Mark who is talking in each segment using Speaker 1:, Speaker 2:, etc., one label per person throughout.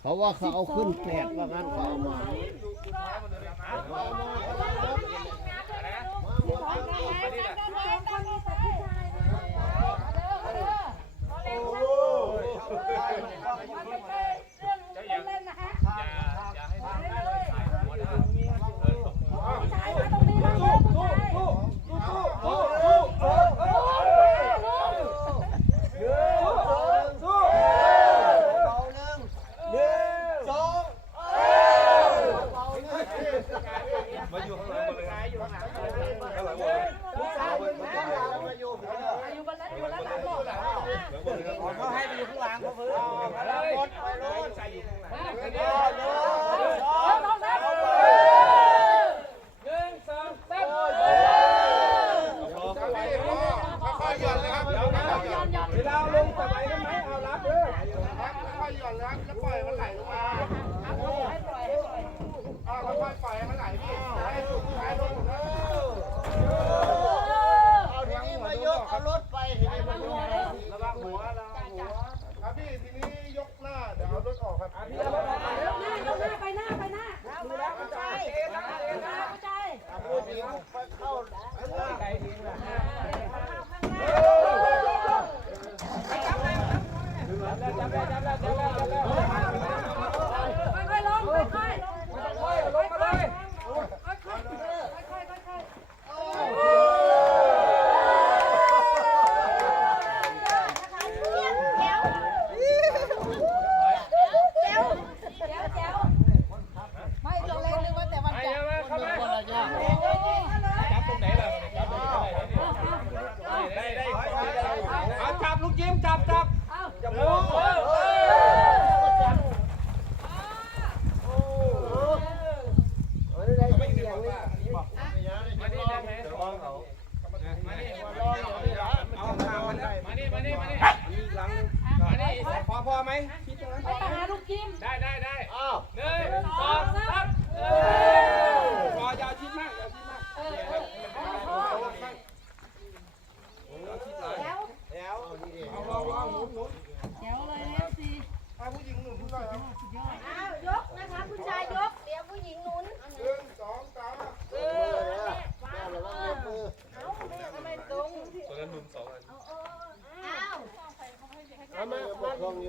Speaker 1: เพราะว่าเขาเอาขึ้นแปดว่างั้นเขาเอามา
Speaker 2: โอ้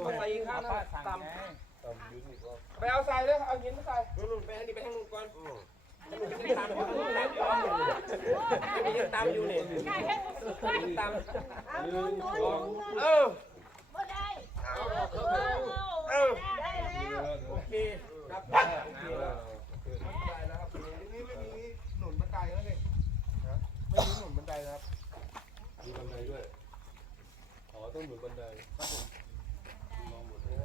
Speaker 2: ป
Speaker 1: ก
Speaker 3: ครอ
Speaker 1: ง
Speaker 4: อยู่
Speaker 3: ใส่
Speaker 2: ข้างนะต่ำไปเอาใส่เลยเอาหินมาใส่นู่นไปให้นี่ไปทางนู้นก่อนตามอยู่นะยังตามอยู่นี่ตาม
Speaker 5: เอาหนุนหนุนหนุนหนุน
Speaker 2: เออ
Speaker 5: บ่ได้
Speaker 2: เออ
Speaker 5: ได้แล้ว
Speaker 2: โอเคครับ
Speaker 3: ได้แล้วครับทีนี้ไม่มีหนุนบันไดแล้วนี่นะไม่มีหนุนบันไดนะครับ
Speaker 6: มีบันไดด้วย อ๋อ ต้องหนุนบันไดครับผมลองหมุนให้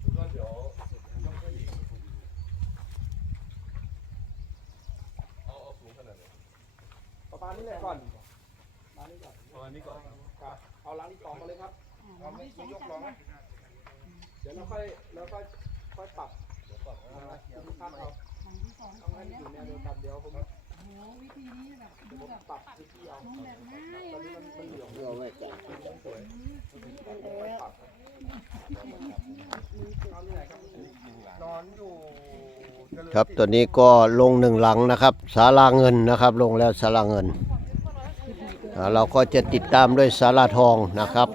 Speaker 6: แล้วก็เดี๋ยวยกไปอีกเอาเอาสูงขนาดไหน
Speaker 2: ประ มาณนี้แหละก่อน
Speaker 6: ประมาณนี้ก่อน
Speaker 2: ครับเอาหลังที่สองมาเลยครับ
Speaker 3: เอาไม่ยกลองไหม
Speaker 2: เดี๋ยวเราค่อยแล้วค่อยค่อยปรับ
Speaker 6: เดี๋ยวก่อน
Speaker 2: อ่าที่พักเอาต้องให้อยู่แนวเดียวกันเดี๋ยวผม
Speaker 4: โอ้วิธีนี้แบบดูแบบ
Speaker 2: ปรับที่ที่เอา
Speaker 4: แบบง่ายมากเล
Speaker 2: มัน
Speaker 4: ย
Speaker 2: เหลือง
Speaker 1: เอาไว้จ้ะ
Speaker 2: สวยเอาที่ไหนครับ
Speaker 3: นอนอยู่
Speaker 1: ครับตัวนี้ก็ลงหนึ่งหลังนะครับศาลาเงินนะครับ ลงแล้วศาลาเงินอ่าเราก็จะติดตามด้วยศาลาทองนะครับ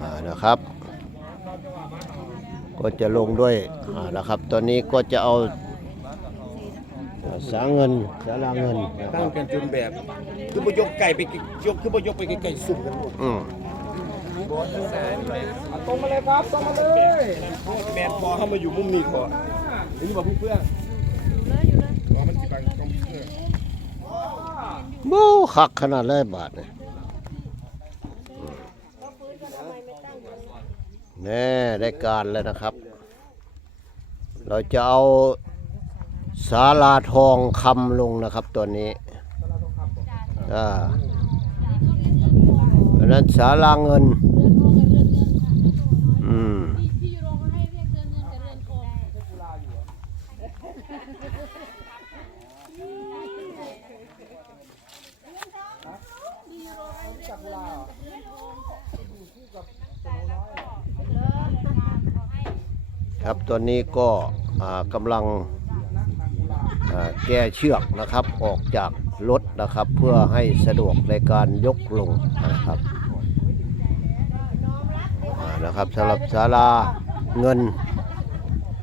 Speaker 1: อ่านะครับ ก็จะลงด้วยอ่านะครับ ตอนนี้ก็จะเอาอ่าสาเงินศาลาเงินนะค
Speaker 7: ตั้
Speaker 1: รั
Speaker 7: ง
Speaker 1: บ
Speaker 7: เป็นจนแบบ คือบ่ยกไก่ไปยกคือบ่ยกไปไก่สุก
Speaker 1: อืม
Speaker 2: เอาตรงมาเลยครับตรงมาเลย
Speaker 7: แมนพอเข้ามาอยู่มุมนี้พอ
Speaker 2: นี่บอกพี่เพื่อน
Speaker 3: ว่ามันสิบังกล้องเพื่อน
Speaker 1: บู๊คักขนาดเลยบาทเนี่ยแน่ได้การแล้วนะครับ เราจะเอาศาลาทองคำลงนะครับตัวนี้อ่า ศาลาเงิน อืม
Speaker 4: ครับตอน
Speaker 2: นี้
Speaker 1: ก็กำลังแก้เชือกนะครับออกจากรถนะครับ เพื่อให้สะดวกในการยกลงนะครับ ครับสำหรับศาลาเงิน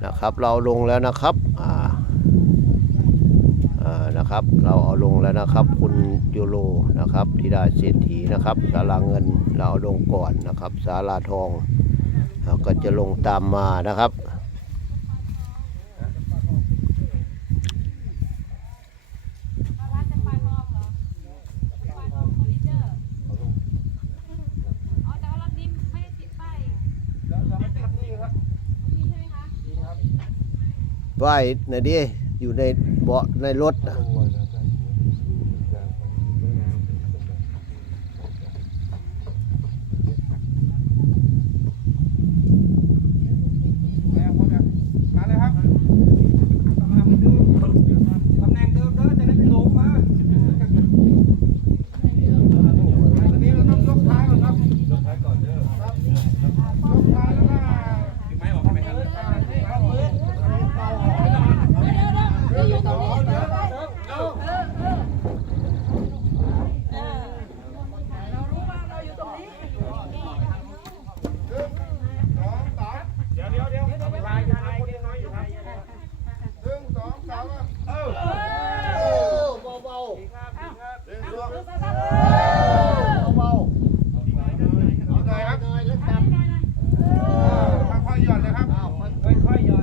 Speaker 1: นะครับ เราลงแล้วนะครับอ่านะครับ เราเอาลงแล้วนะครับ คุณยูโรนะครับธิดาเศรษฐีนะครับศาลาเงินเราเอาลงก่อนนะครับศาลาทองเราก็จะลงตามมานะครับ
Speaker 8: ว่ายใน
Speaker 1: ดิอยู่ในเบาะในรถนะ
Speaker 3: ครับค่
Speaker 9: อ
Speaker 3: ย
Speaker 2: ๆย่อน